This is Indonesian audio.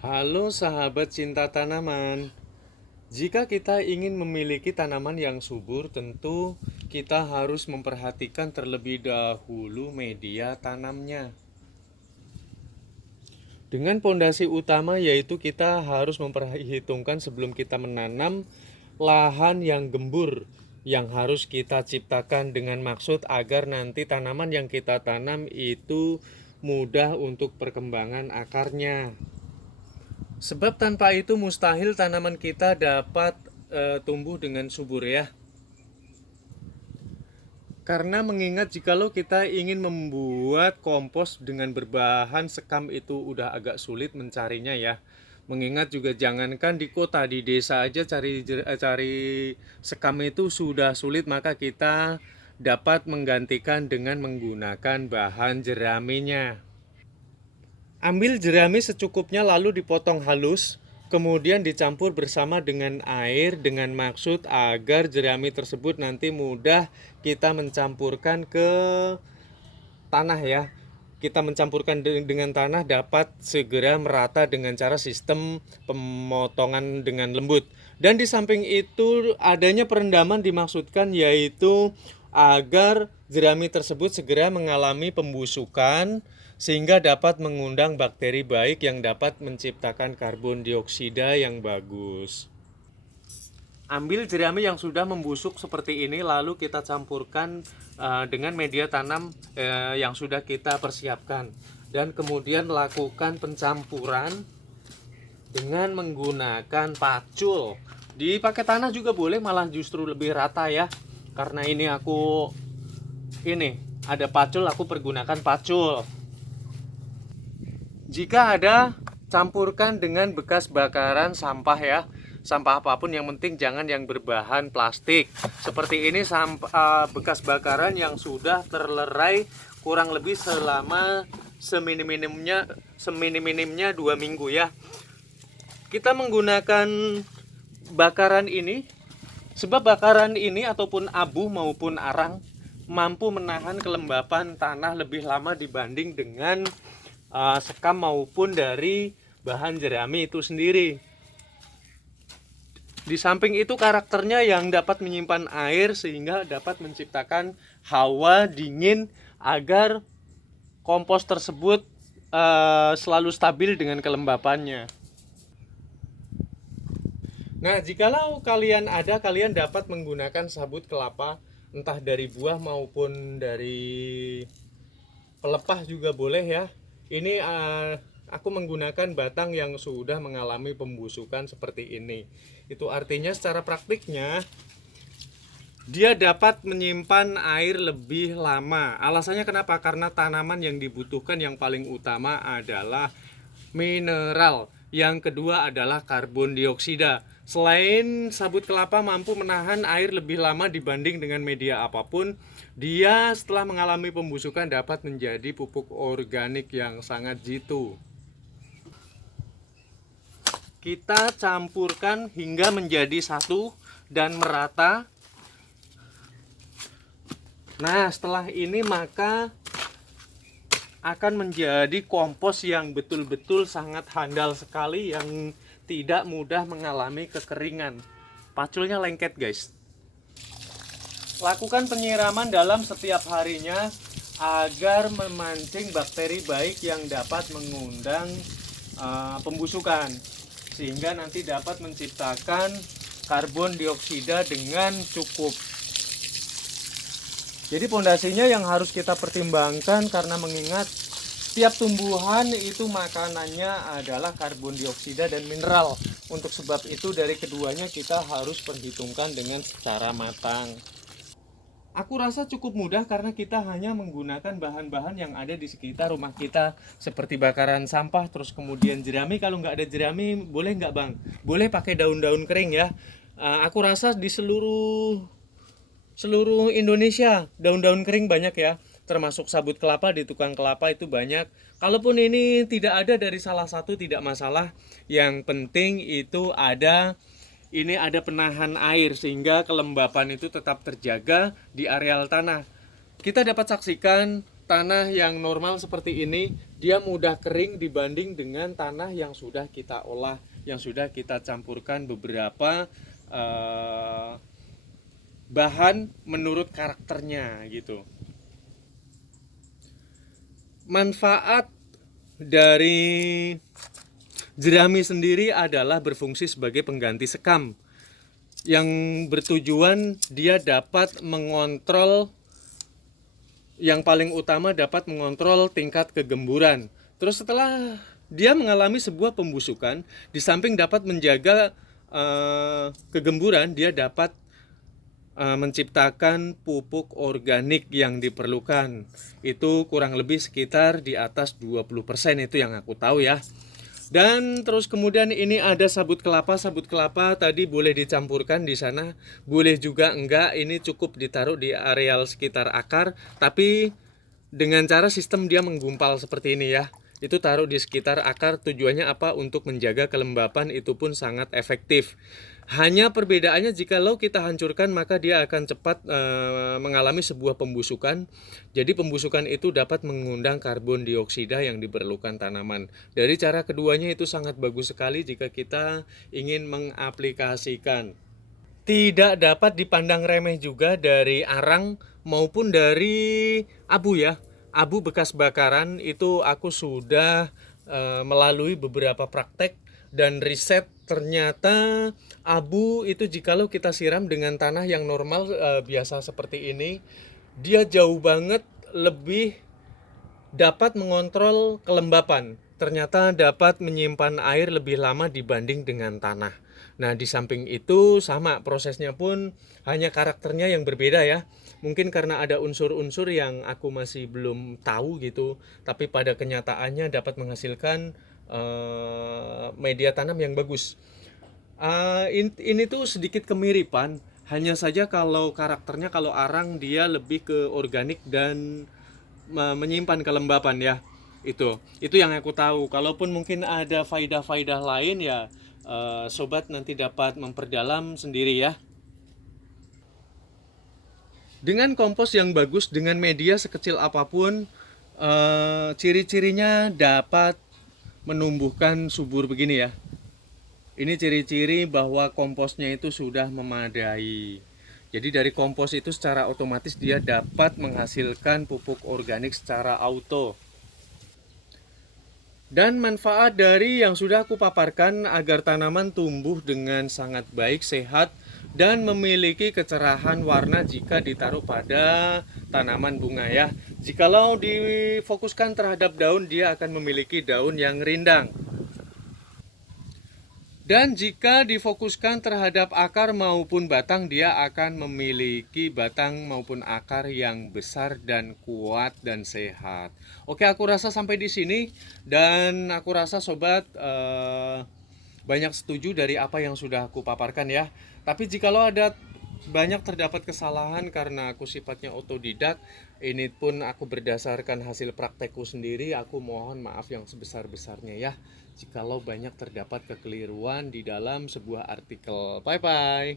Halo sahabat cinta tanaman. Jika kita ingin memiliki tanaman yang subur, tentu kita harus memperhatikan terlebih dahulu media tanamnya. Dengan pondasi utama yaitu kita harus memperhitungkan sebelum kita menanam lahan yang gembur yang harus kita ciptakan dengan maksud agar nanti tanaman yang kita tanam itu mudah untuk perkembangan akarnya. Sebab tanpa itu mustahil tanaman kita dapat tumbuh dengan subur ya. Karena mengingat jikalau kita ingin membuat kompos dengan berbahan sekam itu udah agak sulit mencarinya ya. Mengingat juga jangankan di kota, di desa aja cari sekam itu sudah sulit, maka kita dapat menggantikan dengan menggunakan bahan jeraminya. Ambil jerami secukupnya lalu dipotong halus, kemudian dicampur bersama dengan air dengan maksud agar jerami tersebut nanti mudah kita mencampurkan ke tanah ya. Kita mencampurkan dengan tanah dapat segera merata dengan cara sistem pemotongan dengan lembut. Dan di samping itu adanya perendaman dimaksudkan yaitu agar jerami tersebut segera mengalami pembusukan sehingga dapat mengundang bakteri baik yang dapat menciptakan karbon dioksida yang bagus. Ambil jerami yang sudah membusuk seperti ini lalu kita campurkan dengan media tanam yang sudah kita persiapkan dan kemudian lakukan pencampuran dengan menggunakan pacul. Dipakai tanah juga boleh, malah justru lebih rata ya. Karena ini ada pacul, aku pergunakan pacul. Jika ada, campurkan dengan bekas bakaran sampah ya. Sampah apapun, yang penting jangan yang berbahan plastik. Seperti ini bekas bakaran yang sudah terlerai kurang lebih selama seminim-minimnya 2 minggu ya. Kita menggunakan bakaran ini sebab bakaran ini ataupun abu maupun arang mampu menahan kelembapan tanah lebih lama dibanding dengan sekam maupun dari bahan jerami itu sendiri. Di samping itu karakternya yang dapat menyimpan air sehingga dapat menciptakan hawa dingin agar kompos tersebut selalu stabil dengan kelembapannya. Nah, jikalau kalian dapat menggunakan sabut kelapa entah dari buah maupun dari pelepah juga boleh ya. Ini aku menggunakan batang yang sudah mengalami pembusukan seperti ini. Itu artinya secara praktiknya dia dapat menyimpan air lebih lama. Alasannya kenapa? Karena tanaman yang dibutuhkan yang paling utama adalah mineral. Yang kedua adalah karbon dioksida. Selain sabut kelapa mampu menahan air lebih lama dibanding dengan media apapun, dia setelah mengalami pembusukan dapat menjadi pupuk organik yang sangat jitu. Kita campurkan hingga menjadi satu dan merata. Nah, setelah ini maka akan menjadi kompos yang betul-betul sangat handal sekali, yang tidak mudah mengalami kekeringan. Paculnya lengket guys. Lakukan penyiraman dalam setiap harinya agar memancing bakteri baik yang dapat mengundang pembusukan, sehingga nanti dapat menciptakan karbon dioksida dengan cukup. Jadi pondasinya yang harus kita pertimbangkan, karena mengingat setiap tumbuhan itu makanannya adalah karbon dioksida dan mineral. Untuk sebab itu dari keduanya kita harus perhitungkan dengan secara matang. Aku rasa cukup mudah karena kita hanya menggunakan bahan-bahan yang ada di sekitar rumah kita, seperti bakaran sampah, terus kemudian jerami. Kalau nggak ada jerami boleh nggak bang? Boleh pakai daun-daun kering ya. Aku rasa di seluruh Indonesia daun-daun kering banyak ya, termasuk sabut kelapa di tukang kelapa itu banyak. Kalaupun ini tidak ada dari salah satu tidak masalah, yang penting itu ada penahan air sehingga kelembapan itu tetap terjaga di areal tanah. Kita dapat saksikan tanah yang normal seperti ini, dia mudah kering dibanding dengan tanah yang sudah kita olah, yang sudah kita campurkan beberapa bahan menurut karakternya gitu. Manfaat dari jerami sendiri adalah berfungsi sebagai pengganti sekam yang bertujuan dia dapat mengontrol, yang paling utama dapat mengontrol tingkat kegemburan. Terus setelah dia mengalami sebuah pembusukan, di samping dapat menjaga kegemburan, dia dapat menciptakan pupuk organik yang diperlukan. Itu kurang lebih sekitar di atas 20%, itu yang aku tahu ya. Dan terus kemudian ini ada sabut kelapa. Sabut kelapa tadi boleh dicampurkan di sana, boleh juga enggak. Ini cukup ditaruh di areal sekitar akar, tapi dengan cara sistem dia menggumpal seperti ini ya. Itu taruh di sekitar akar, tujuannya apa? Untuk menjaga kelembapan, itu pun sangat efektif. Hanya perbedaannya jikalau kita hancurkan maka dia akan cepat mengalami sebuah pembusukan. Jadi pembusukan itu dapat mengundang karbon dioksida yang diperlukan tanaman. Dari cara keduanya itu sangat bagus sekali jika kita ingin mengaplikasikan. Tidak dapat dipandang remeh juga dari arang maupun dari abu ya. Abu bekas bakaran itu aku sudah melalui beberapa praktek dan riset, ternyata abu itu jikalau kita siram dengan tanah yang normal biasa seperti ini, dia jauh banget lebih dapat mengontrol kelembapan. Ternyata dapat menyimpan air lebih lama dibanding dengan tanah. Nah, di samping itu sama prosesnya pun, hanya karakternya yang berbeda ya. Mungkin karena ada unsur-unsur yang aku masih belum tahu gitu, tapi pada kenyataannya dapat menghasilkan media tanam yang bagus. Ini tuh sedikit kemiripan, hanya saja kalau karakternya, kalau arang dia lebih ke organik dan menyimpan kelembapan ya. Itu yang aku tahu. Kalaupun mungkin ada faidah-faidah lain ya, sobat nanti dapat memperdalam sendiri ya. Dengan kompos yang bagus, dengan media sekecil apapun, ciri-cirinya dapat menumbuhkan subur begini ya. Ini ciri-ciri bahwa komposnya itu sudah memadai. Jadi dari kompos itu secara otomatis dia dapat menghasilkan pupuk organik secara auto. Dan manfaat dari yang sudah aku paparkan agar tanaman tumbuh dengan sangat baik, sehat, dan memiliki kecerahan warna jika ditaruh pada tanaman bunga ya. Jikalau difokuskan terhadap daun, dia akan memiliki daun yang rindang. Dan jika difokuskan terhadap akar maupun batang, dia akan memiliki batang maupun akar yang besar dan kuat dan sehat. Oke, aku rasa sampai di sini, dan aku rasa sobat banyak setuju dari apa yang sudah aku paparkan ya. Tapi jikalau ada banyak terdapat kesalahan karena aku sifatnya otodidak, ini pun aku berdasarkan hasil praktekku sendiri, aku mohon maaf yang sebesar-besarnya ya jikalau banyak terdapat kekeliruan di dalam sebuah artikel. Bye bye.